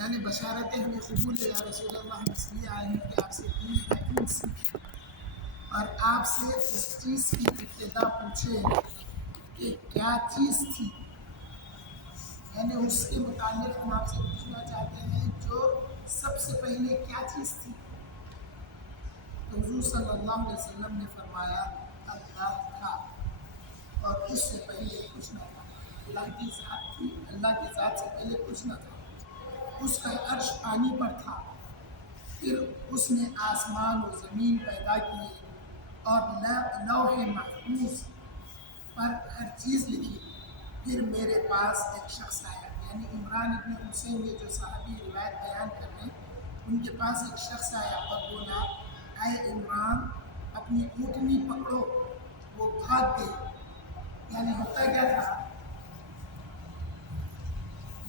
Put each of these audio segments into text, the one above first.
یعنی بشارتیں ہمیں قبول ہے یا رسول اللہ، ہم اس لیے آئے ہیں کہ آپ سے دین کا علم سیکھیں اور آپ سے اس چیز کی ابتدا پوچھیں کہ کیا چیز تھی، یعنی اس کے متعلق ہم آپ سے پوچھنا چاہتے ہیں جو سب سے پہلے کیا چیز تھی؟ تو حضور صلی اللہ علیہ وسلم نے فرمایا اللہ تھا، اور اس سے پہلے کچھ نہ تھا۔ اللہ کی ذات تھی، اللہ کی ذات سے پہلے کچھ نہ تھا۔ اس کا عرش پانی پر تھا، پھر اس نے آسمان و زمین پیدا کیے اور لوح محفوظ پر ہر چیز لکھی۔ پھر میرے پاس ایک شخص آیا، یعنی عمران ابن حسین یہ جو صحابی روایت بیان کر رہے ہیں، ان کے پاس ایک شخص آیا اور بولا اے عمران اپنی اونٹنی پکڑو، وہ بھاگ گئی۔ یعنی ہوتا کیا تھا،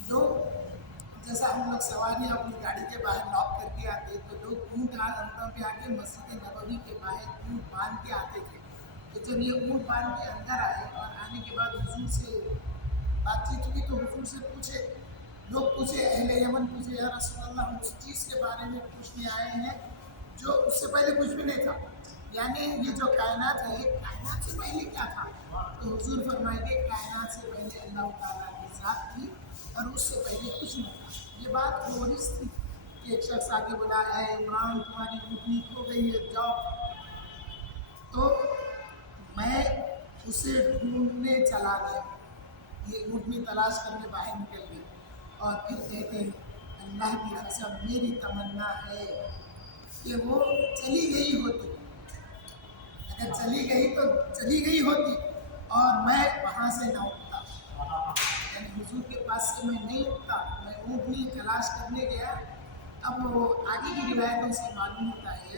لوگ جیسا ہم لوگ سواری اپنی گاڑی کے باہر لاک کر کے آتے تو لوگ اونٹ پہ آ کے مسجد نبوی کے باہر اونٹ باندھ کے آتے تھے۔ تو جب یہ اونٹ باندھ کے اندر آئے اور آنے کے بعد حضور سے بات چیت ہوئی تو حضور سے پوچھے، لوگ پوچھے، اہل یمن پوچھے یا رسول اللہ ہم اس چیز کے بارے میں پوچھنے آئے ہیں جو اس سے پہلے کچھ بھی نہیں تھا، یعنی یہ جو کائنات ہے کائنات سے پہلے کیا تھا؟ تو حضور فرمائے کہ کائنات سے پہلے اللہ تعالیٰ کی ذات تھی اور اس سے پہلے کچھ نہیں تھا۔ یہ بات خورش تھی کہ ایک شخص آگے بولا اے عمران تمہاری اونٹنی کھو گئی ہے جاؤ، تو میں اسے ڈھونڈنے چلا گیا، یہ اونٹنی تلاش کرنے باہر نکل گئی اور پھر کہتے ہیں اللہ کی قسم میری تمنا ہے کہ وہ چلی گئی ہوتی، اگر چلی گئی تو چلی گئی ہوتی اور میں وہاں سے نہ اٹھتا، یعنی حضور کے پاس سے میں نہیں اٹھتا، میں اونٹنی تلاش کرنے گیا۔ اب وہ آگے کی روایتوں سے معلوم ہوتا ہے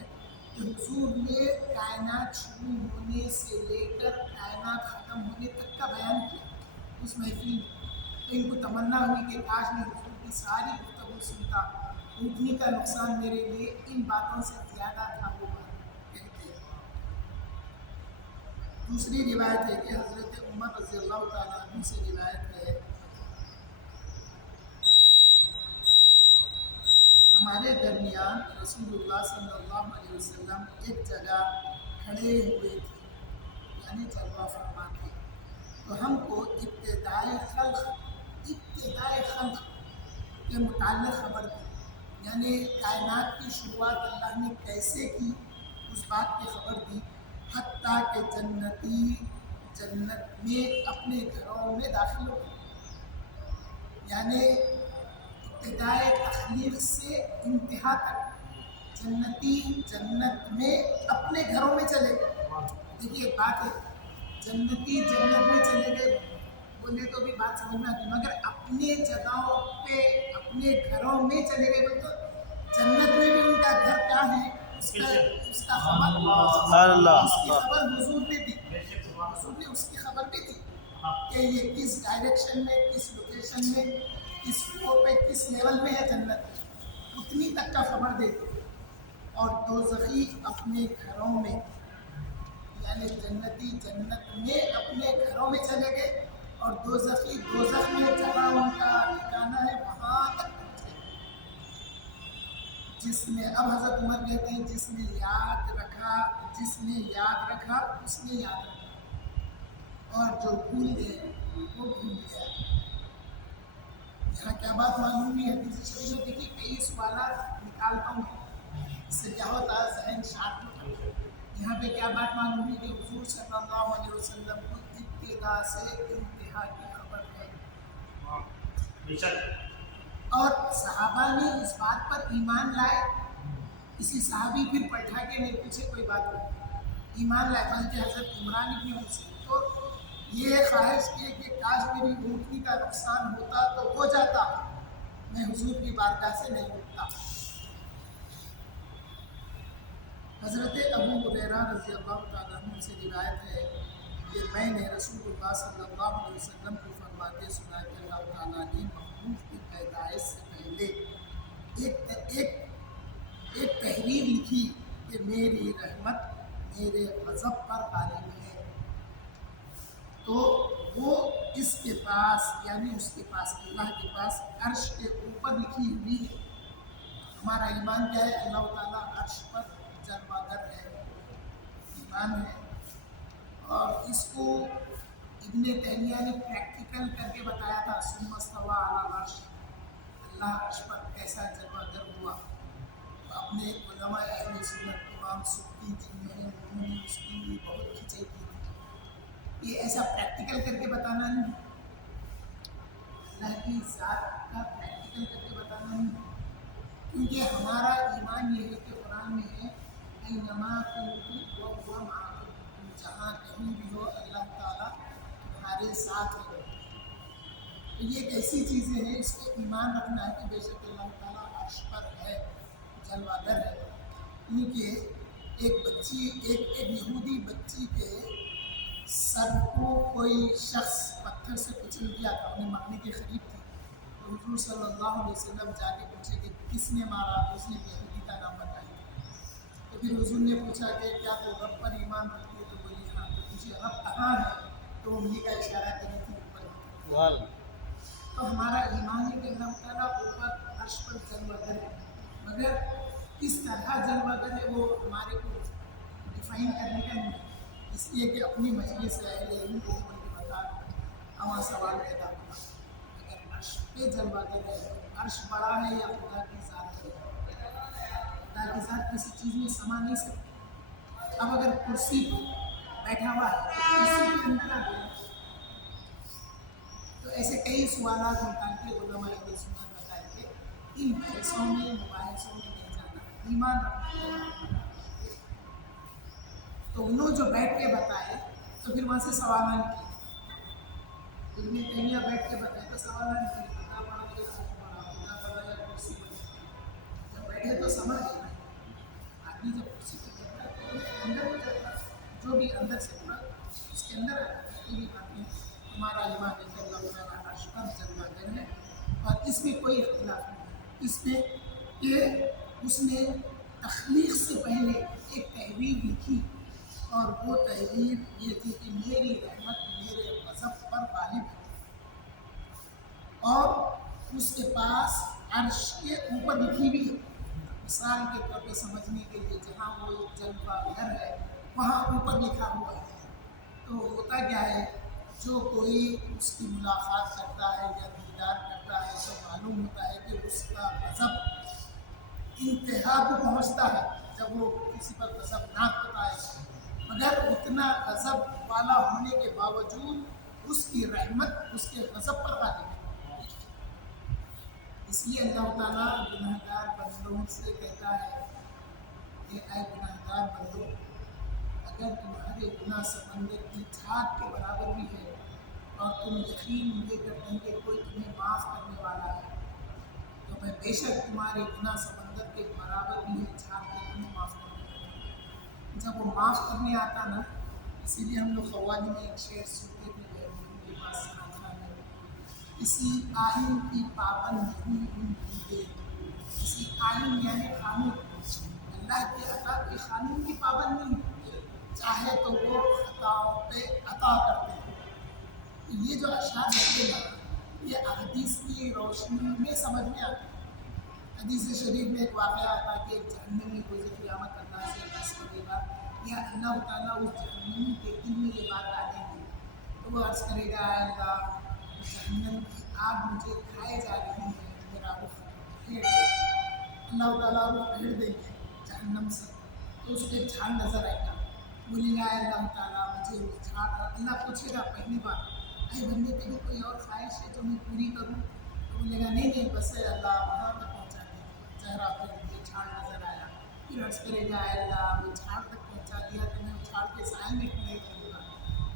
کہ حضور نے کائنات شروع ہونے سے لے کر کائنات ختم ہونے تک کا بیان کیا اس محفل میں، تو ان کو تمنا ہوئی کہ کاش میں حضور کی ساری گفتگو سنتا، اونٹنی کا نقصان میرے لیے ان باتوں سے زیادہ تھا وہ بات کہتے ہیں۔ دوسری روایت ہے کہ حضرت عمر رضی اللہ تعالیٰ عنہ سے روایت ہے، ہمارے درمیان رسول اللہ صلی اللہ علیہ وسلم ایک جگہ کھڑے ہوئے تھے، یعنی جلوہ فرما تھے، تو ہم کو ابتدائے خلق کے متعلق خبر دی، یعنی کائنات کی شروعات اللہ نے کیسے کی اس بات کی خبر دی، حتیٰ کہ جنتی جنت میں اپنے گھروں میں داخل ہو گئے، یعنی ابتدائے تخلیق سے انتہا تک جنتی جنت میں اپنے گھروں میں چلے گئے۔ دیکھیے ایک بات ہے، جنتی جنت میں چلے گئے بولے تو بھی بات سمجھ میں آتی، مگر اپنے جگہوں پہ اپنے گھروں میں چلے گئے بولے تو جنت میں بھی ان کا گھر کیا ہے اس کا خبر حضور نے دی، حضور نے اس کی خبر بھی دی کہ یہ کس ڈائریکشن میں، کس لوکیشن میں، کس فلور پہ، کس لیول میں ہے جنت، اتنی تک کا خبر دے دی۔ اور دوزخی اپنے گھروں میں، یعنی جنتی جنت میں اپنے گھروں میں چلے گئے اور دوزخی دوزخ میں جہاں ان کا ٹھکانہ ہے وہاں تک پہنچے۔ جس نے، اب حضرت عمر کہتے ہیں جس نے یاد رکھا اس نے یاد رکھا، اور جو بھول گئے وہ بھول گیا۔ یہاں کیا بات معلوم ہوئی ہے؟ حدیث شریف میں دیکھیے کئی سوالات نکالتا ہوں، اس سے کیا ہوتا ہے ذہن شارپ ہوتا ہے۔ یہاں پہ کیا بات معلوم ہوئی کہ حضور صلی اللہ علیہ وسلم کو ابتدا سے انتہا کی خبر ہے، اور صحابہ نے اس بات پر ایمان لائے، کسی صحابی پھر پلٹا کے نہیں پوچھے کوئی بات نہیں، ایمان لائے، بلکہ حضرت عمران ابن حسین تو یہ خواہش کی کہ کاش میری اونٹنی کا نقصان ہوتا تو ہو جاتا، میں حضور کی بارگاہ سے نہیں اٹھتا۔ حضرت ابو ہریرہ رضی اللہ تعالیٰ عنہ سے روایت ہے کہ میں نے رسول اللہ صلی اللہ علیہ وسلم کو فرماتے سنا کہ اللہ تعالیٰ نے مخلوق کی پیدائش سے پہلے ایک تحریر لکھی کہ میری رحمت میرے غضب پر غالب ہے، تو وہ اس کے پاس یعنی اس کے پاس اللہ کے پاس عرش کے اوپر لکھی ہوئی ہے. ہمارا ایمان کیا ہے؟ اللہ تعالیٰ عرش پر جلوہ گر ہے، ایمان ہے. اور اس کو ابن تیمیہ نے پریکٹیکل کر کے بتایا تھا. ثم استویٰ علی العرش، اللہ عرش پر کیسا جلوہ گر ہوا. تو اپنے علماء اہل سنت امام سبکی جن میں انہوں نے اس کی بہت کھینچائی کی تھی. یہ ایسا پریکٹیکل کر کے بتانا نہیں، اللہ کی ذات کا پریکٹیکل کر کے بتانا نہیں، کیونکہ ہمارا ایمان یہ ہے کہ قرآن میں ہے اینما کنتم وہو معکم، تم جہاں کہیں بھی ہو اللہ تعالیٰ تمہارے ساتھ ہے. تو یہ ایک ایسی چیزیں ہیں اس پہ ایمان رکھنا ہے کہ بے شک اللہ تعالیٰ عرش پر ہے، جلوہ گر ہے. کیونکہ ایک یہودی بچی کے سر کو کوئی شخص پتھر سے کچل دیا تھا، انہیں مرنے کے قریب تھی. تو حضور صلی اللہ علیہ وسلم جا کے پوچھے کہ کس نے مارا؟ تو اس نے یہودی کا نام بتایا. تو پھر حضور نے پوچھا کہ کیا تو رب پر ایمان رکھتی ہے؟ تو بولی ہاں. تو پوچھے رب کہاں ہے؟ تو انہی کا اشارہ کری تھی اوپر. تو ہمارا ایمان ہے کہ اللہ تعالیٰ اوپر عرش پر جلوہ گر ہے، مگر کس طرح جلوہ گر ہے وہ ہمارے کو ڈیفائن کرنے کا نہیں ہے. اس لیے کہ اپنی مجلس سے اہل علم کو بتا ہمارا سوال پیدا ہوگا. اگر عرش پہ جلوہ گر ہے، عرش بڑا ہے یا خدا کی ذات ہے؟ خدا کی ذات کسی چیز میں سما نہیں سکتی. اب اگر کرسی پہ بیٹھا ہوا ہے تو کرسی کے اندر آ گیا. تو ایسے کئی سوالات نکال کے علماء اہل سنت بتائیں گے. ان بحثوں میں مباحثوں میں نہیں جانا، ایمان رکھنا ہے. تو انہوں جو بیٹھ کے بتائے تو پھر وہاں سے سوالات نکلے. ابن تیمیہ بیٹھ کے بتائے تو سوالات نکلے، خدا بڑا یا عرش بڑا، خدا بڑا یا کرسی بڑی. جب بیٹھے تو سمجھ گئے. آدمی جب کرسی پہ بیٹھتا ہے تو اندر ہو جاتا ہے، جو بھی اندر سے پورا اس کے اندر آتا ہے. یہ بھی بات نہیں. ہمارا ایمان ہے کہ اللہ تعالیٰ عرش پر جلوہ گر ہے اور اس میں کوئی اختلاف نہیں ہے. اس میں کہ اس نے تخلیق سے پہلے ایک تحریر لکھی اور وہ تحریر یہ تھی کہ میری رحمت میرے غضب پر غالب ہے. اور اس کے پاس عرش کے اوپر لکھی بھی ہے. مثال کے طور پہ سمجھنے کے لیے جہاں وہ جلوہ گر ہے وہاں اوپر لکھا ہوا ہے. تو ہوتا کیا ہے، جو کوئی اس کی ملاقات کرتا ہے یا دیدار کرتا ہے تو معلوم ہوتا ہے کہ اس کا غضب انتہا کو پہنچتا ہے جب وہ کسی پر غضبناک ہوتا ہے. مگر اتنا غضب والا ہونے کے باوجود اس کی رحمت اس کے غضب پر غالب ہے. اس لیے اللہ تعالیٰ گنہگار بندوں سے کہتا ہے کہ اے گنہگار بندو، اگر تمہارے گناہ سمندر کی جھاگ کے برابر بھی ہے اور تم یقین لے کر کہیں کہ کوئی تمہیں معاف کرنے والا ہے، تو میں بے شک تمہارے گناہ سمندر کے برابر بھی ہے، جھاگ کے تمہیں معاف کرنے والا. جب وہ معاف کرنے آتا نا، اسی لیے ہم لوگ قوالی میں ایک شعر سنتے تھے ان کے پاس کسی آئین کی پابند نہیں ان کی دیر. کسی آئین یعنی قانون، اللہ کے عطا کے قانون کی پابند نہیں، چاہے تو وہ خطاؤں پہ عطا کرتے ہیں. یہ جو اشعار ہوتے ہیں یہ احادیث کی روشنی میں سمجھ میں آتے ہیں. حدیث شریف میں ایک واقعہ آتا ہے کہ ایک جہنمی روز قیامت اللہ سے عرض کرے گا یا اللہ تعالیٰ اس جہنمی کے دل میں یہ بات ڈالیں گے. تو وہ عرض کرے گا اے اللہ، جہنم کی آگ مجھے کھائے جا رہی ہے، میرا رخ پھیر دے. اللہ تعالیٰ وہ پھیر دیں گے جہنم سے تو اس کے جھاڑ نظر آئے گا. بولے گا اے اللہ تعالیٰ مجھے اس جھاڑ. اللہ پوچھے گا پہلی بار اے بندے تیری کوئی اور خواہش ہے جو میں پوری کروں؟ تو بولے گا نہیں بس ہے اللہ، وہاں تک پہنچا دیا. چہرہ پھر مجھے جھاڑ نظر آیا. پھر عرض کرے گا اے اللہ وہ جھاڑ تک پہنچا دیا تو میں جھاڑ کے سائے میں کھڑے کروں گا.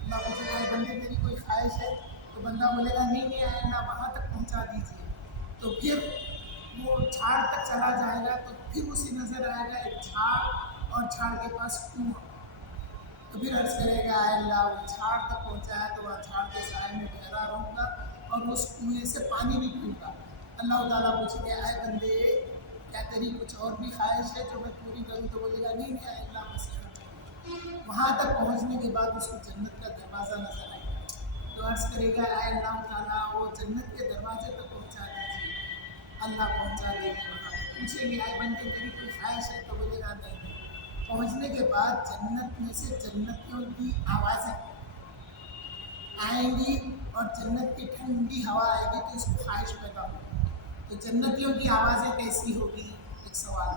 اللہ پوچھے گا اے بندے تیری کوئی خواہش ہے؟ تو بندہ بولے گا نہیں اے اللہ وہاں تک پہنچا دیجیے. تو پھر وہ جھاڑ تک چلا جائے گا تو پھر اسے نظر آئے گا ایک جھاڑ اور جھاڑ کے پاس کنواں. تو پھر عرض کرے گا اے اللہ وہ جھاڑ تک پہنچا ہے تو وہ جھاڑ کے سائے میں ٹھہرا رہوں گا اور اس کنویں سے پانی بھی پیوں گا. اللہ تعالیٰ پوچھے گا اے بندے کیا تیری کچھ اور بھی خواہش ہے جو میں پوری کروں؟ تو بولے گا نہیں اے اللہ بس. وہاں تک پہنچنے کے بعد اس کو جنت کا دروازہ نظر آئے گا. تو عرض کرے گا اے اللہ تعالیٰ وہ جنت کے دروازے تک پہنچا دیجیے، اللہ پہنچا دے گا وہاں پہ۔ پوچھیں گے اے بندے تیری کوئی خواہش ہے؟ تو بولے گا نہیں۔ پہنچنے کے بعد جنت میں سے جنتیوں کی آوازیں آئیں گی اور جنت کی ٹھنڈی ہوا آئے گی تو اس کو خواہش پیدا ہوگی۔ تو جنتیوں کی آوازیں کیسی ہوگی؟ ایک سوال۔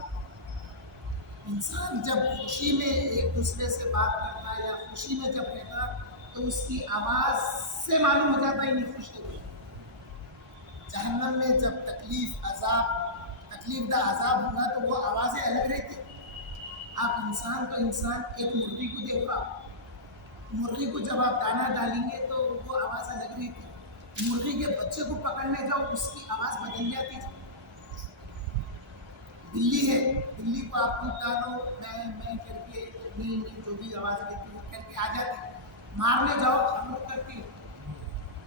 انسان جب خوشی میں ایک دوسرے سے بات کرتا ہے یا خوشی میں جب رہتا تو اس کی آواز سے معلوم ہو جاتا ہے نہیں خوش ہے۔ جہنم میں جب تکلیف دہ عذاب ہوگا تو وہ آوازیں الگ رہتی۔ آپ انسان تو انسان ایک مرغی کو دیکھا، مرغی کو جب آپ دانا ڈالیں گے تو وہ آواز الگ رہتی۔ مرغی کے بچے کو پکڑنے جاؤ اس کی آواز بدل جاتی ہے۔ بلی ہے، بلی کو آپ دودھ ڈالو میں کر کے جو بھی آواز دیتی ہے کر کے آ جاتی، مارنے جاؤ خاموش کرتی ہے۔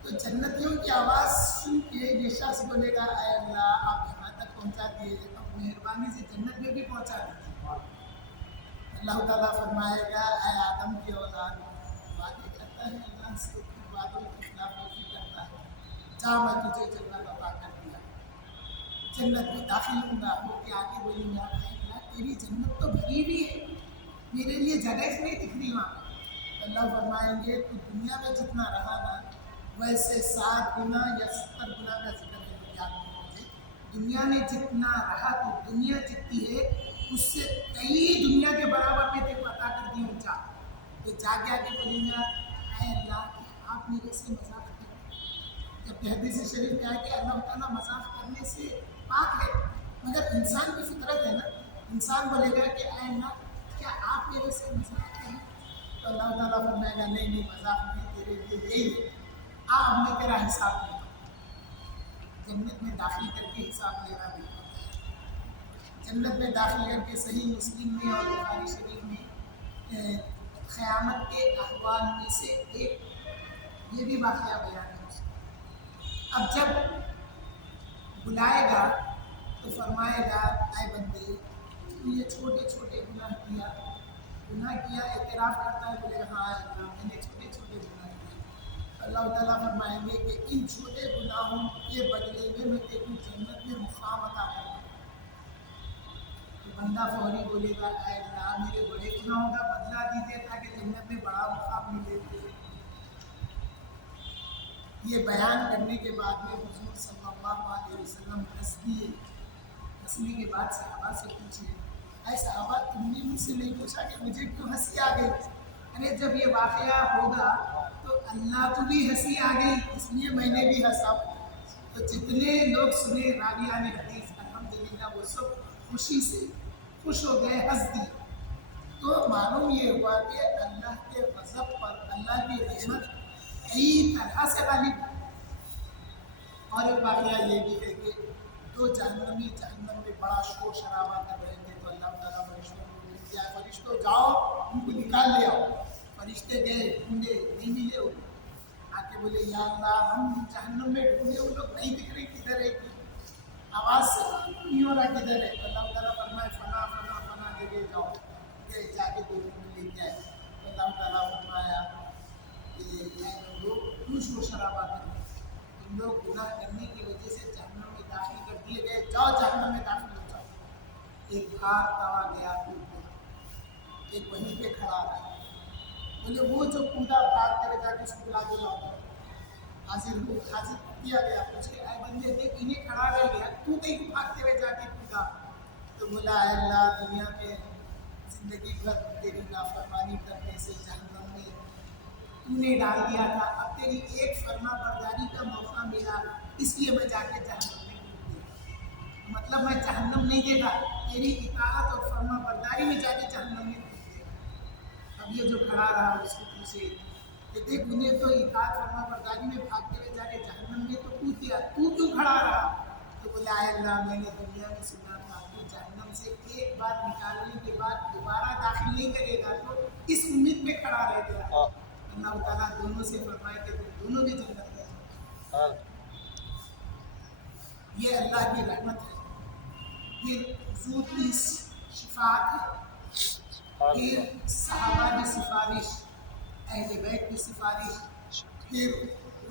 تو جنتیوں کی آواز سن کے یہ شخص بولے گا اے اللہ آپ یہاں تک پہنچا دیے، اب مہربانی سے جنت میں بھی پہنچا دیجیے۔ اللہ تعالیٰ فرمائے گا اے آدم کی اولاد، وعدے کرتا ہے اللہ سے، وعدوں کی خلاف ورزی کرتا ہے، جا میں تجھے جنت عطا کر دیا، جنت میں داخل ہوں گا۔ ہو کے آگے بولوں گا اے اللہ تیری جنت تو بھری ہوئی ہے، میرے لیے جگہ نہیں دکھ رہی وہاں۔ اللہ فرمائیں گے تو دنیا میں جتنا رہا نا ویسے 7 گنا یا 70 گنا کا ذکر ہے یاد نہیں مجھے، دنیا میں جتنا رہا تو دنیا جتنی ہے اس سے کئی دنیا کے برابر میں تیرے کو عطا کر دی ہوں جا۔ تو جا کے آگے بولیں گا اے اللہ کہ آپ میرے سے مذاق کریں، جب حدیث شریف میں آئے کہ اللہ تعالیٰ مذاق کرنے سے پاک ہے، مگر انسان کی فطرت ہے نا، انسان بولے گا کہ اے اللہ کیا آپ میرے سے مذاق کریں؟ تو اللہ تعالیٰ فرمائے گا نہیں نہیں مذاق نہیں، تیرے لیے یہی ہے، اب میں تیرا حساب لیتا ہوں۔ جنت میں داخل کر کے حساب لینا نہیں ہوتا ہے۔ جنت میں داخل کر کے صحیح مسلم میں اور بخاری شریف میں قیامت کے احوال میں سے ایک یہ بھی واقعہ بیان ہے۔ اب جب بلائے گا تو فرمائے گا اے بندے تو یہ چھوٹے چھوٹے گناہ کیا اعتراف کرتا ہے، بولے ہاں اللہ میں نے چھوٹے چھوٹے گناہ کیے۔ اللہ تعالیٰ فرمائیں گے کہ ان چھوٹے گناہوں کے بدلے میں تیرے کو جنت میں مقام عطا کروں گا۔ تو بندہ فوری بولے گا اے اللہ میرے بڑے گناہوں کا بدلہ دیجیے تاکہ جنت میں بڑا مقام ملے۔ یہ بیان کرنے کے بعد میں حضور صلی اللہ علیہ وسلم ہنسنے کے بعد صحابہ سے پوچھے اے صحابہ تم نے مجھ سے نہیں پوچھا کہ مجھے کیوں ہنسی آ گئی؟ ارے جب یہ واقعہ ہوگا تو اللہ کو بھی ہنسی آ گئی اس لیے میں نے بھی ہنسا۔ تو جتنے لوگ سنے راویان حدیث الحمدللہ وہ سب خوشی سے خوش ہو گئے، ہنس دیے۔ تو معلوم یہ ہوا کہ اللہ کے غضب پر اللہ کی رحمت کئی طرح سے غالب ہے۔ اور ایک واقعہ یہ بھی ہے کہ دو جہنمی جہنم میں بڑا شور شرابہ کر رہے تھے تو اللہ تعالیٰ فرشتوں کو بھیج دیا فرشتوں جاؤ ان کو نکال لے آؤ۔ فرشتے گئے ڈھونڈے نہیں ملے، وہ آ کے بولے یا اللہ ہم جہنم میں ڈھونڈے وہ لوگ نہیں دکھ رہے کدھر ہے، آواز سے نہیں ہو رہا کدھر ہے۔ تو اللہ تعالیٰ فرمائے فلاں فلاں فلاں جگہ جاؤ، گئے جا کے دو لے کے آئے۔ تو اللہ تعالیٰ فرمایا کہ لوگ کیوں شور شرابہ کر رہے ہیں؟ تم لوگ گناہ کرنے کی وجہ سے جہنم میں داخل کر دیے گئے، جاؤ جہنم میں داخل ہو جاؤ۔ ایک ہاتھ توا گیا ٹوٹ گیا، ایک وہیں پہ کھڑا رہا، بولے وہ جو کودہ بھاگ کر جا کے اس کو بلا کے لاؤ۔ حاضر کیا گیا، پوچھے اے بندے دیکھ انہیں کھڑا رہ گیا تو کہیں بھاگتے ہوئے جا کے کودا؟ تو بولا اے اللہ دنیا میں زندگی بھر تیری نافرمانی کرنے سے جہنم میں تو نے ڈال دیا تھا، اب تیری ایک فرما برداری کا موقع ملا اس لیے میں جا کے جہنم میں ڈوب گیا۔ مطلب میں جہنم نہیں دے گا، تیری اطاعت اور فرما برداری میں جا کے جہنم میں ڈوب گیا۔ اب یہ جو کھڑا رہا اس کو پوچھے کہ دیکھ انہیں تو اطاعت فرما برداری میں بھاگتے ہوئے جا کے جہنم میں تو کود دیا، تو کیوں کھڑا رہا؟ تو بولا اے اللہ میں نے دنیا میں سنا تھا تو جہنم سے ایک بار نکالنے کے بعد دوبارہ داخل نہیں کرے گا، تو اس امید پہ کھڑا رہ گیا۔ اللہ تعالیٰ دونوں سے فرمائے کہ دونوں بھی جنت میں۔ یہ اللہ کی رحمت ہے، پھر حضور کی شفاعت ہے، پھر صحابہ کی سفارش، اہل بیت کی سفارش، پھر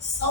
100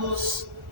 2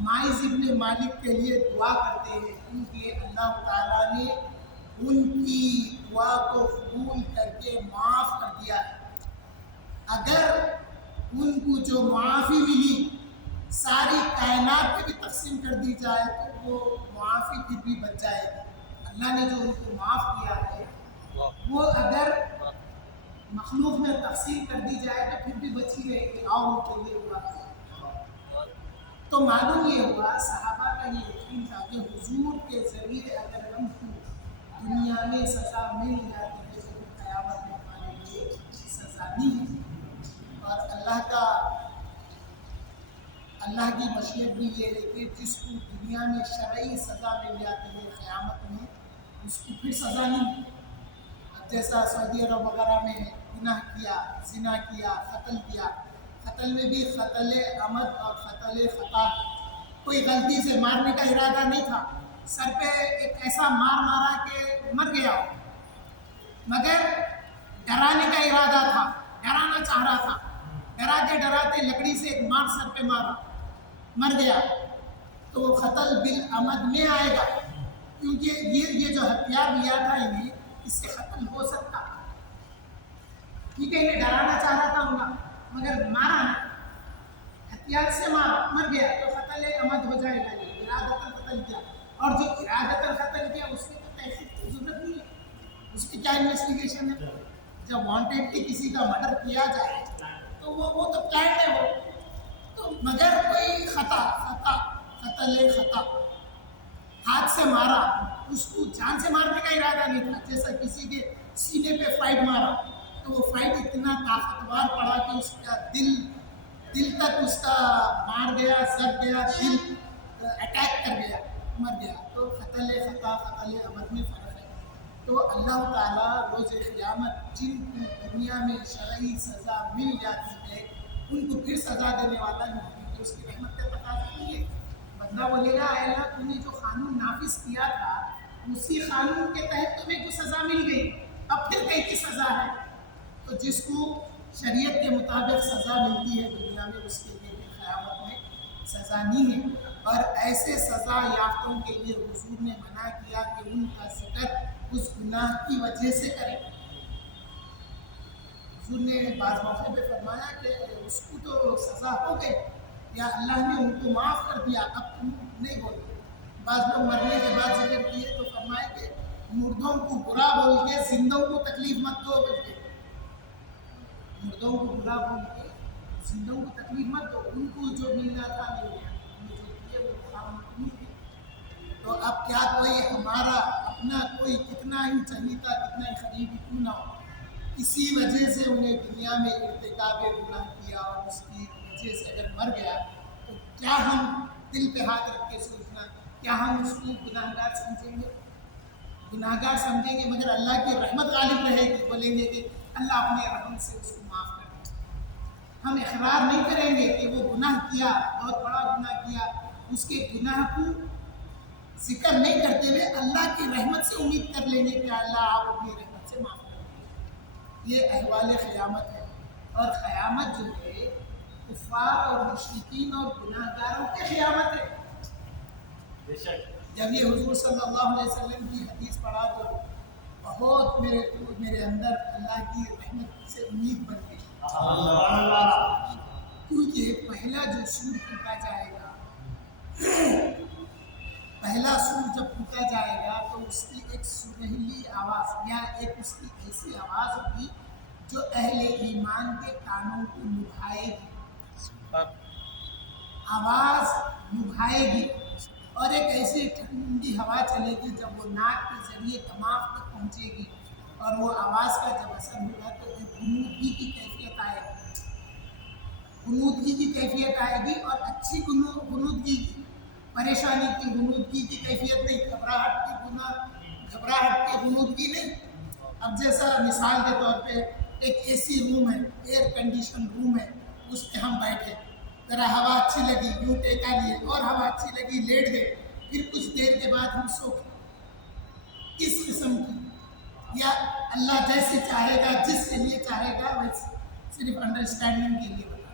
مائز ابن مالک کے لیے دعا کرتے ہیں کیونکہ اللہ تعالیٰ نے ان کی دعا کو قبول کر کے معاف کر دیا ہے۔ اگر ان کو جو معافی ملی ساری کائنات میں بھی تقسیم کر دی جائے تو وہ معافی پھر بھی بچ جائے گی۔ اللہ نے جو ان کو معاف کیا ہے وہ اگر مخلوق میں تقسیم کر دی جائے تو پھر بھی بچی رہے گی، اور ان کے لیے ہوا۔ تو معلوم یہ ہوا صحابہ کا یہ یقین تھا کہ حضور کے ذریعے اگر ہم کو دنیا میں سزا مل جاتی ہے تو قیامت میں ہمارے لیے سزا نہیں ہے۔ اور اللہ کی مشیت بھی یہ ہے کہ جس کو دنیا میں شرعی سزا مل جاتی ہے قیامت میں اس کو پھر سزا نہیں۔ اب جیسا سعودی عرب وغیرہ میں گناہ کیا، زنا کیا، قتل کیا، قتل میں بھی قتل عمد اور قتل خطا، کوئی غلطی سے مارنے کا ارادہ نہیں تھا، سر پہ ایک ایسا مار مارا کہ مر گیا، مگر ڈرانے کا ارادہ تھا، ڈرانا چاہ رہا تھا، ڈراتے ڈراتے لکڑی سے ایک مار سر پہ مارا، مر گیا، تو وہ قتل بالعمد میں آئے گا، کیونکہ یہ جو ہتھیار لیا تھا انہیں اس سے قتل ہو سکتا، ٹھیک ہے، انہیں ڈرانا چاہ رہا تھا ہوگا مگر مارا نا، ہتھیار سے مارا، مر گیا تو قتل عمد ہو جائے گا، یہ ارادتاً قتل کیا، اور جو ارادتاً قتل کیا اس کی تو تحقیق کی ضرورت نہیں ہے، اس کی کیا انویسٹیگیشن ہے؟ جب وانٹیڈلی کسی کا مرڈر کیا جائے تو وہ تو پلان ہے وہ تو، مگر کوئی قتل خطا ہاتھ سے مارا، اس کو جان سے مارنے کا ارادہ نہیں تھا، جیسا کسی کے سینے پہ فائٹ مارا تو وہ فائٹ اتنا طاقتور پڑا کہ اس کا دل تک اس کا مار گیا، زد گیا، دل اٹیک کر گیا، مر گیا، تو قتل خطا قتل عمد میں فرق ہے۔ تو اللہ تعالیٰ روز قیامت جن کو دنیا میں شرعی سزا مل جاتی ہے ان کو پھر سزا دینے والا نہیں ہے، اس کی رحمت کا تقاضا نہیں ہے۔ بندہ بولے گا اے اللہ تو نے جو قانون نافذ کیا تھا اسی قانون کے تحت تمہیں کو سزا مل گئی، اب پھر کہیں کی سزا ہے؟ تو جس کو شریعت کے مطابق سزا ملتی ہے دنیا میں اس کے لیے قیامت میں سزا نہیں ہے۔ اور ایسے سزا یافتوں کے لیے حضور نے منع کیا کہ ان کا ذکر اس گناہ کی وجہ سے کریں۔ حضور نے بعض موقع پہ فرمایا کہ اس کو تو سزا ہو گئی یا اللہ نے ان کو معاف کر دیا، اب تم نہیں بولتے۔ بعض لوگ مرنے کے بعد ذکر کیے تو فرمائے کہ مردوں کو برا بول کے زندوں کو تکلیف مت دو، بلکہ مردوں کو برا بول کے زندوں کو تکلیف مت دو، ان کو جو ملنا تھا مل گیا، جو کیے وہ خاموش نہیں تھے۔ تو اب کیا کوئی ہمارا اپنا کوئی کتنا ہی چہیتا کتنا ہی قریبی کیوں نہ ہو، اسی وجہ سے انہیں دنیا میں ارتکاب گناہ کیا اور اس کی وجہ سے اگر مر گیا تو کیا ہم دل پہ ہاتھ رکھ کے سوچنا، کیا ہم اس کو گناہ گار سمجھیں گے؟ گناہ گار سمجھیں گے، مگر اللہ کی رحمت غالب رہے گی، بولیں گے کہ اللہ اپنے رحم سے اس کو معاف کر دے۔ ہم اقرار نہیں کریں گے کہ وہ گناہ کیا، بہت بڑا گناہ کیا، اس کے گناہ کو ذکر نہیں کرتے ہوئے اللہ کی رحمت سے امید کر لیں گے کہ اللہ آپ اپنی رحمت سے معاف کر دیں۔ یہ احوال قیامت ہے، اور قیامت جو ہے کفار اور مشرکین اور گناہ گاروں کی قیامت ہے۔ جب یہ حضور صلی اللہ علیہ وسلم کی حدیث پڑھا تو بہت میرے اندر اللہ کی رحمت سے امید بن گئی، کیونکہ پہلا جو سور پھونکا جائے گا، پہلا سور جب پھونکا جائے گا تو اس کی ایک سنہلی آواز یا ایک اس کی ایسی آواز ہوگی جو اہل ایمان کے کانوں کو لبھائے گی، آواز لبھائے گی، اور ایک ایسی ٹھنڈی ہوا چلے گی جب وہ ناک کے ذریعے دماغ تک پہنچے گی، اور وہ آواز کا جب اثر ہوگا تو ایک غنودگی کی کیفیت آئے گی، غنودگی کی کیفیت آئے گی، اور اچھی غنودگی کی، پریشانی کی غنودگی کی کیفیت نہیں، گھبراہٹ کی غنودگی نہیں۔ اب جیسا مثال کے طور پہ ایک اے سی روم ہے، ایئر کنڈیشن روم ہے، اس میں ہم بیٹھے، ذرا ہوا اچھی لگی یوں ٹیکا لیے، اور ہوا اچھی لگی لیٹ گئے، پھر کچھ دیر کے بعد ہم سو گئے، اس قسم کی، یا اللہ جیسے چاہے گا جس کے لیے چاہے گا ویسے، صرف انڈرسٹینڈنگ کے لیے بتا۔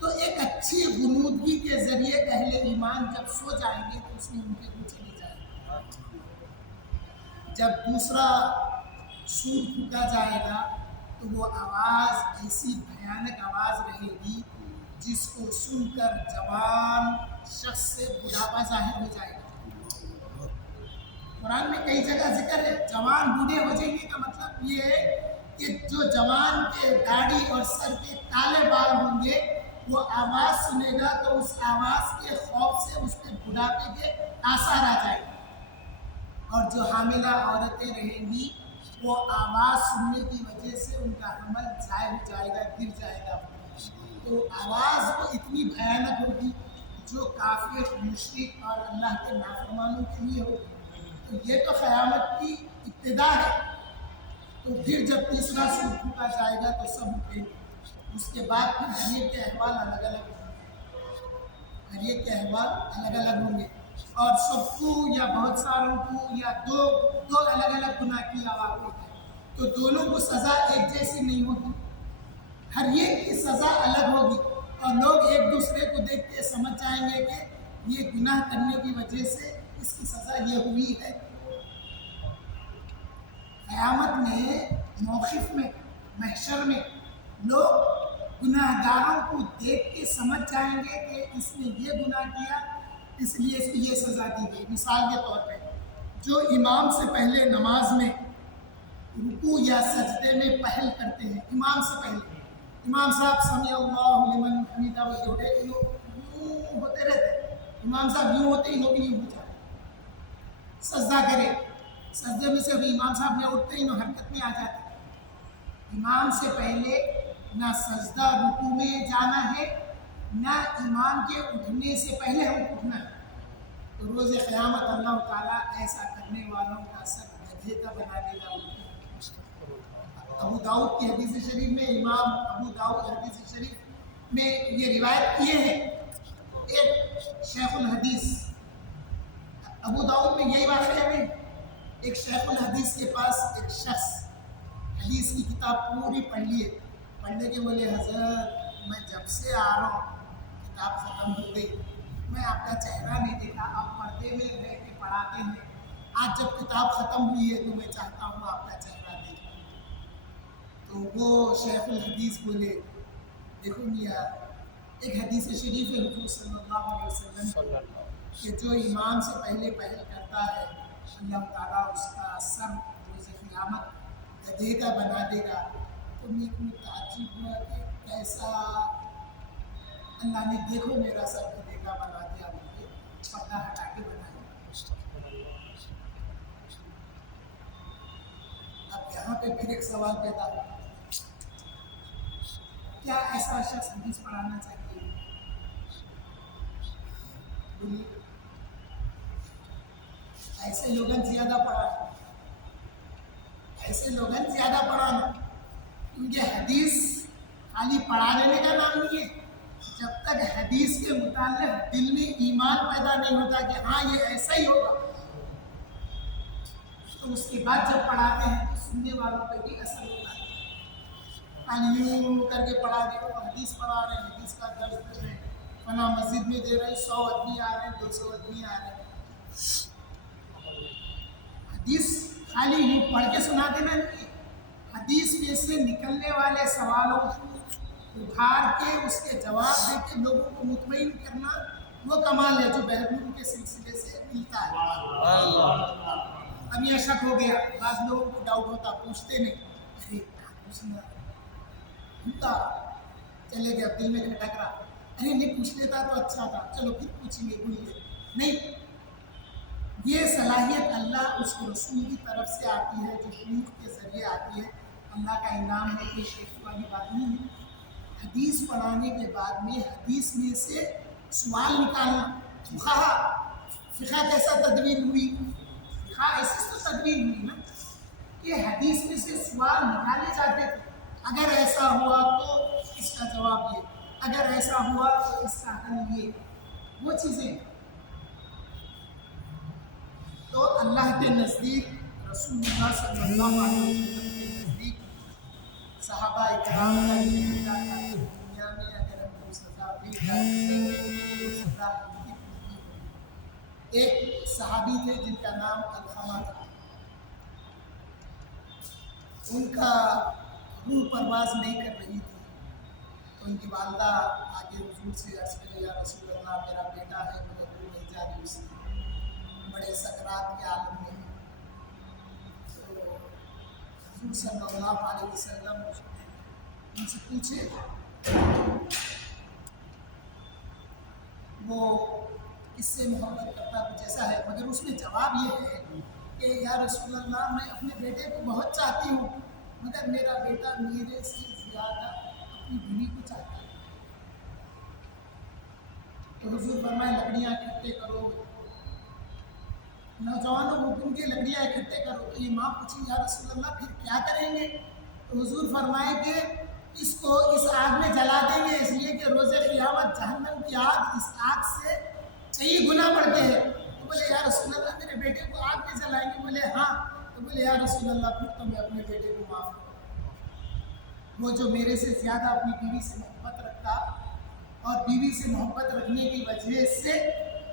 تو ایک اچھی غنودگی کے ذریعے اہل ایمان جب سو جائیں گے تو اس میں ان کے روح چلی جائے گی. جب دوسرا سور پھونکا جائے گا تو وہ آواز ایسی بھیانک آواز رہے گی جس کو سن کر جوان شخص سے بڑھاپا ظاہر ہو جائے گا. قرآن میں کئی جگہ ذکر ہے جوان بوڑھے ہو جائیں گے کا مطلب یہ ہے کہ جو جوان کے داڑھی اور سر کے کالے بال ہوں گے وہ آواز سنے گا تو اس آواز کے خوف سے اس پہ بڑھاپے کے آثار آ جائیں گے. اور جو حاملہ عورتیں رہیں گی وہ آواز سننے کی وجہ سے ان کا حمل ضائع ہو جائے گا, گر جائے گا. تو آواز وہ اتنی بھیانک ہوگی جو کافر, مشرک اور اللہ کے نافرمانوں کے لیے ہوگی. تو یہ تو قیامت کی ابتدا ہے. تو پھر جب تیسرا سور پھونکا جائے گا تو سب اٹھیں گے. اس کے بعد پھر ہر ایک کے احوال الگ الگ ہوں گے, ہر ایک کے احوال الگ الگ ہوں گے. اور سب کو یا بہت ساروں کو یا دو الگ الگ گناہ کی آواز ہوتی ہے تو دونوں کو سزا ایک جیسی نہیں ہوگی, ہر ایک کی سزا الگ ہوگی. اور لوگ ایک دوسرے کو دیکھ کے سمجھ جائیں گے کہ یہ گناہ کرنے کی وجہ سے اس کی سزا یہ ہوئی ہے. قیامت میں, موقف میں, محشر میں لوگ گناہ گاروں کو دیکھ کے سمجھ جائیں گے کہ اس نے یہ گناہ کیا اس لیے اس کو یہ سزا دی گئی. مثال کے طور پہ جو امام سے پہلے نماز میں رکوع یا سجدے میں پہل کرتے ہیں, امام سے پہلے امام صاحب سمیع اللہ لمن حمیدہ ہوتے یوں ہوتے رہتے, امام صاحب یوں ہوتے ہی لوگ یوں ہو جاتے. سجدہ کرے, سجدے میں سے امام صاحب نے اٹھتے ہی نہ حرکت میں آ جاتے. امام سے پہلے نہ سجدہ رکوع میں جانا ہے نہ امام کے اٹھنے سے پہلے ہم اٹھنا ہے. تو روز قیامت اللہ تعالیٰ ایسا کرنے والوں کا سر گدھے کا بنا دے گا. ابو داؤد کی حدیث شریف میں, امام ابو داؤد حدیث شریف میں یہ روایت کیے ہیں. ایک شیخ الحدیث, ابو داؤد میں یہی واقعہ ہے, ایک شیخ الحدیث کے پاس ایک شخص حدیث کی کتاب پوری پڑھ لیے, پڑھنے کے بولے حضرت میں جب سے آ رہا ہوں کتاب ختم ہو گئی, میں آپ کا چہرہ نہیں دیکھا, آپ پردے میں رہ کے پڑھاتے ہیں, آج جب کتاب ختم ہوئی ہے تو میں چاہتا ہوں آپ کا چہرہ دیکھوں. تو وہ شیخ الحدیث بولے دیکھو میاں, ایک حدیث شریف ہے حضور صلی اللہ علیہ وسلم کہ جو امام سے پہلے پہل کرتا ہے اللہ تعالیٰ اس کا سر روز قیامت گدھے کا بنا دے گا. تو میرے کو تعجب ہوا کہ کیسا اللہ نے دیکھو میرا سر گدھے کا بنا دیا, مجھے پردہ ہٹا کے بنایا. اب یہاں پہ پھر ایک سوال پیدا ہوا, کیا ایسا شخص حدیث پڑھانا چاہیے؟ ایسے لوگن زیادہ پڑھانا, ایسے لوگن زیادہ پڑھانا, کیونکہ حدیث خالی پڑھا دینے کا نام نہیں ہے. جب تک حدیث کے متعلق دل میں ایمان پیدا نہیں ہوتا کہ ہاں یہ ایسا ہی ہوگا, تو اس کے بعد جب پڑھاتے ہیں تو سننے والوں پہ بھی اثر ہوتا ہے. خالی یوں کر کے پڑھا دے, وہ حدیث پڑھا رہے ہیں, حدیث کا درس دے رہے ہیں, فلاں مسجد میں دے رہے ہیں, 100 آدمی آ رہے ہیں, 200 آدمی آ رہے ہیں. حدیث خالی یوں پڑھ کے سنا دینا نہیں, حدیث میں سے نکلنے والے سوالوں کو ابھار کے اس کے جواب دے کے لوگوں کو مطمئن کرنا وہ کمال ہے جو بہرون کے سلسلے سے ملتا ہے. اب یہ شک ہو گیا, بعض لوگوں کو ڈاؤٹ ہوتا, پوچھتے نہیں, ارے پوچھنا ہوتا, چلے گیا دل میں کھٹک رہا, ارے نہیں پوچھ لیتا تو اچھا تھا, چلو پھر پوچھیں گے, بھول گئے. نہیں, یہ صلاحیت اللہ اس کے رسول کی طرف سے آتی ہے جو شیوخ کے ذریعے آتی ہے. اللہ کا انعام ہے, کوئی شیخ والی بات نہیں ہے. حدیث پڑھانے کے بعد میں حدیث میں سے سوال نکالنا, فقہ کیسا تدوین ہوئی, فقہ ایسی تو تدوین ہوئی نا کہ حدیث میں سے سوال نکالے جاتے تھے. اگر ایسا ہوا تو اس کا جواب یہ, اگر ایسا ہوا تو اس کا حل یہ, وہ چیزیں. تو اللہ کے نزدیک, رسول اللہ صلی اللہ علیہ وسلم کے نزدیک, صحابہ اکرام کا یہ بیٹا تھا کہ دنیا میں اگر ہم سزا مل جاتی ہے وہ سزا ہلکی پھلکی ہوگی۔ ایک صحابی تھے جن کا نام علقمہ تھا، ان کا روح پرواز نہیں کر رہی تھی تو ان کی والدہ آگے حضور سے عرض کرے یا رسول اللہ میرا بیٹا ہے مگر روح نہیں جا رہی اس کی، بڑے سکرات کے عالم میں ہے۔ تو حضور صلی اللہ علیہ وسلم ان سے پوچھے وہ کس سے محبت کرتا کچھ ایسا ہے، مگر اس میں جواب یہ ہے کہ یا رسول اللہ میں اپنے بیٹے کو بہت چاہتی ہوں مگر میرا بیٹا میرے سے زیادہ اپنی بیوی کو چاہتا ہے۔ تو حضور فرمائے لکڑیاں اکٹھے کرو، نوجوانوں حکم کے لکڑیاں اکٹھے کرو۔ تو یہ ماں پوچھی یا رسول اللہ پھر کیا کریں گے؟ تو حضور فرمائے کہ اس کو اس آگ میں جلا دیں گے، اس لیے کہ روز قیامت جہنم کی آگ اس آگ سے کئی گنا بڑھتے ہیں۔ تو بولے یا رسول اللہ میرے بیٹے کو آگ میں جلائیں گے؟ بولے ہاں۔ تو بولے یا رسول اللہ پھر تو میں اپنے بیٹے کو معاف کروں، وہ جو میرے سے زیادہ اپنی بیوی سے محبت رکھتا اور بیوی سے محبت رکھنے کی وجہ سے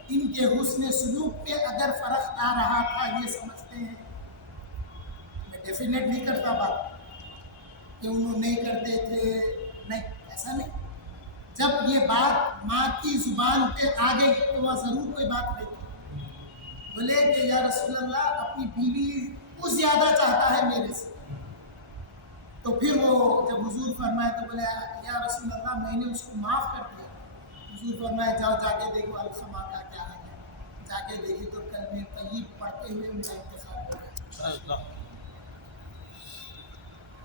ان کے حسن سلوک پہ اگر فرق آ رہا تھا یہ سمجھتے ہیں، میں ڈیفینیٹ نہیں کرتا بات کہ انہوں نہیں کرتے تھے، نہیں ایسا نہیں، جب یہ بات ماں کی زبان پہ آ گئی تو وہاں ضرور کوئی بات نہیں تھی۔ بولے کہ یا رسول اللہ اپنی بیوی کو زیادہ چاہتا ہے میرے سے۔ تو پھر وہ جب حضور فرمائے تو بولے یا رسول اللہ میں نے اس کو معاف کر دیا۔ حضور فرمائے جاؤ جا کے دیکھو علقمہ کا کیا حال ہے، جا کے دیکھی تو کلمہ طیب پڑھتے ہوئے ان کا انتخاب ہو گیا۔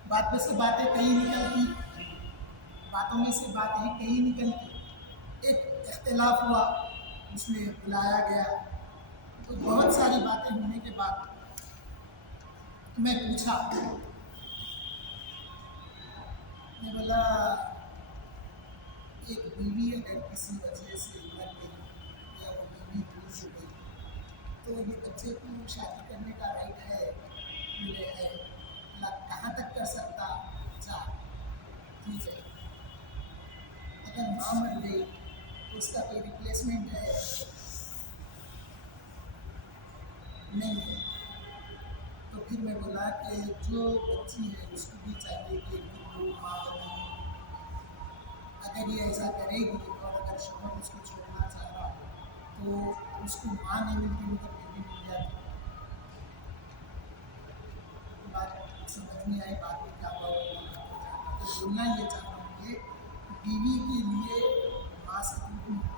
بات میں سے باتیں کہیں نکلتی، باتوں میں سے باتیں کہیں نکلتی، ایک اختلاف ہوا، اس میں بلایا گیا، تو بہت ساری باتیں ہونے کے بعد میں پوچھا، میں بولا ایک بیوی اگر کسی وجہ سے مر گئی یا وہ بیوی دور ہو گئی تو یہ بچے کو شادی کرنے کا رائٹ ہے؟ بولے ہے۔ اللہ کہاں تک کر سکتا؟ اچھا ٹھیک ہے، اگر ماں مر گئی تو اس کا کوئی ریپلیسمنٹ ہے؟ نہیں ہے۔ تو پھر میں بولا کہ جو بچی ہے اس کو بھی چاہیے کہ وہ ماں بنے، اگر یہ ایسا کرے گی اور اگر شوہر اس کو چھوڑنا چاہ رہا تو اس کو ماں نہیں ملتی مگر بیوی مل جاتی۔ بات سمجھ میں آئی، بات میں کیا ہوا؟ تو بولنا یہ چاہ رہا ہوں کہ بیوی کے لیے ماں سے دور نہیں۔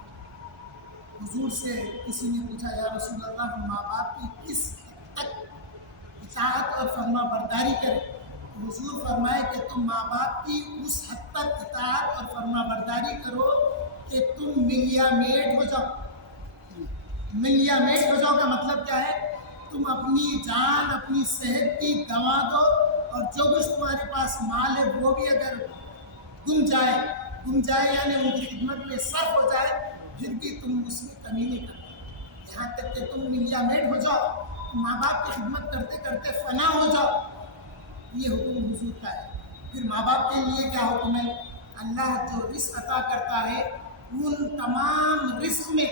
حضور سے کسی نے پوچھا یا رسول اللہ ہم ماں باپ کی کس حد تک اطاعت اور فرما برداری کریں؟ حضور فرمائے کہ تم ماں باپ کی اس حد تک اطاعت اور فرما برداری کرو کہ تم ملیا میٹ ہو جاؤ۔ ملیا میٹ ہو جاؤ کا مطلب کیا ہے؟ تم اپنی جان اپنی صحت کی گنوا دو اور جو کچھ تمہارے پاس مال ہے وہ بھی اگر گم جائے یعنی ان کی خدمت میں صرف ہو جائے پھر بھی تم اس میں کمی نہیں کرو، یہاں تک کہ تم ملیا میٹ ہو جاؤ، ماں باپ کی خدمت کرتے کرتے فنا ہو جاؤ۔ یہ حکم حضور کا ہے۔ پھر ماں باپ کے لیے کیا حکم ہے؟ اللہ جو رزق عطا کرتا ہے ان تمام رزق میں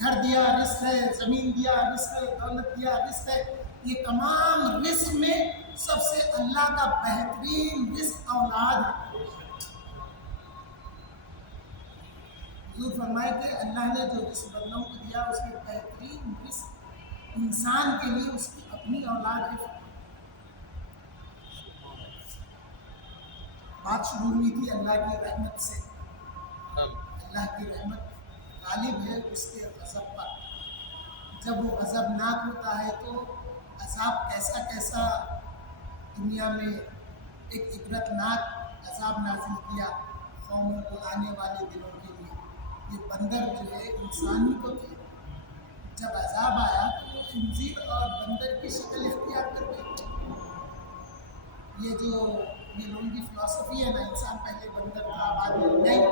گھر دیا رزق ہے، زمین دیا رزق ہے، دولت دیا رزق ہے، یہ تمام رزق میں سب سے اللہ کا بہترین رزق اولاد ہے۔ حضور فرمائے کہ اللہ نے جو رزق بندوں کو دیا اس میں بہترین رزق انسان کے لیے اس کی اپنی اولاد ہے۔ بات شروع ہوئی تھی اللہ کی رحمت سے، اللہ کی رحمت غالب ہے اس کے غضب پر۔ جب وہ غضبناک ہوتا ہے تو عذاب کیسا کیسا دنیا میں ایک عبرتناک عذاب نازل کیا قوموں کو آنے والے دنوں کے لیے۔ یہ بندر جو ہے انسان ہی تو تھے، جب عذاب آیا تو وہ خنزیر اور بندر کی شکل اختیار کر گئے۔ یہ جو یہ لوگوں کی فلسفی ہے نا انسان پہلے بندر تھا بعد میں نہیں،